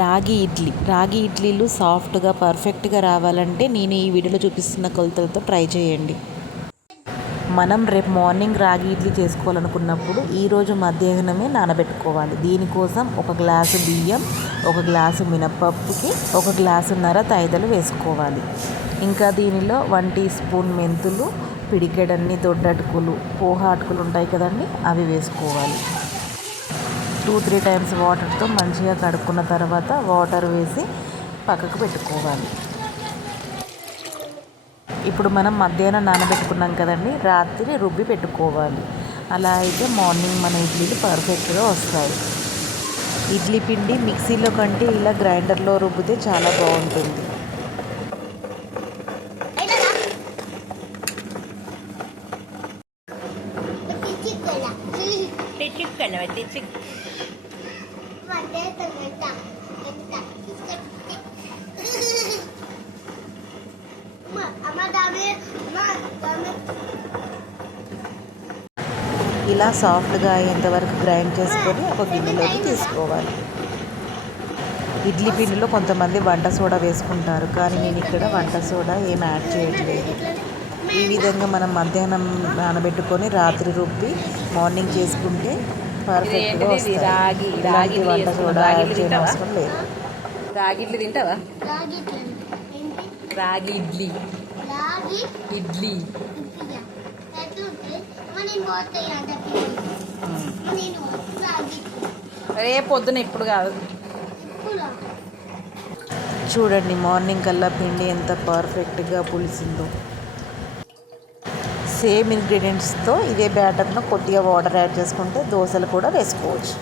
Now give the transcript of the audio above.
రాగి ఇడ్లీలు సాఫ్ట్గా పర్ఫెక్ట్గా రావాలంటే నేను ఈ వీడియోలో చూపిస్తున్న కొలతలతో ట్రై చేయండి. మనం రేపు మార్నింగ్ రాగి ఇడ్లీ చేసుకోవాలనుకున్నప్పుడు ఈరోజు మధ్యాహ్నమే నానబెట్టుకోవాలి. దీనికోసం 1 గ్లాసు బియ్యం, 1 గ్లాసు మినపప్పుకి 1 గ్లాసున్నర తైదలు వేసుకోవాలి. ఇంకా దీనిలో 1 టీ స్పూన్ మెంతులు, పిడికెడన్ని దొడ్డటుకులు, పోహా అటుకులు ఉంటాయి కదండి, అవి వేసుకోవాలి. 2-3 టైమ్స్ వాటర్తో మంచిగా కడుక్కున్న తర్వాత వాటర్ వేసి పక్కకు పెట్టుకోవాలి. ఇప్పుడు మనం మధ్యాహ్నం నానబెట్టుకున్నాం కదండి, రాత్రి రుబ్బి పెట్టుకోవాలి. అలా అయితే మార్నింగ్ మన ఇడ్లీలు పర్ఫెక్ట్గా వస్తాయి. ఇడ్లీ పిండి మిక్సీలో కంటే ఇలా గ్రైండర్లో రుబ్బితే చాలా బాగుంటుంది. ఇలా సాఫ్ట్గా అయ్యేంత వరకు గ్రైండ్ చేసుకొని ఒక గిన్నెలోకి తీసుకోవాలి. ఇడ్లీ పిండిలో కొంతమంది వంట సోడా వేసుకుంటారు, కానీ నేను ఇక్కడ వంట సోడా ఏం యాడ్ చేయట్లేదు. ఈ విధంగా మనం మధ్యాహ్నం నానబెట్టుకొని రాత్రి రుబ్బి మార్నింగ్ చేసుకుంటే పర్ఫెక్ట్గా వస్తాయి. ఇలాంటి వంట సోడా యాడ్ చేయడం అవసరం లేదు. రాగి ఇడ్లీ తింటావా? రాగి ఇడ్లీ ఇడ్లీ రేపు పొద్దున, ఇప్పుడు కాదు. చూడండి మార్నింగ్ కల్లా పిండి ఎంత పర్ఫెక్ట్గా పులిసిందో. సేమ్ ఇంగ్రీడియంట్స్తో ఇదే బ్యాటర్ను కొద్దిగా వాటర్ యాడ్ చేసుకుంటే దోశలు కూడా వేసుకోవచ్చు.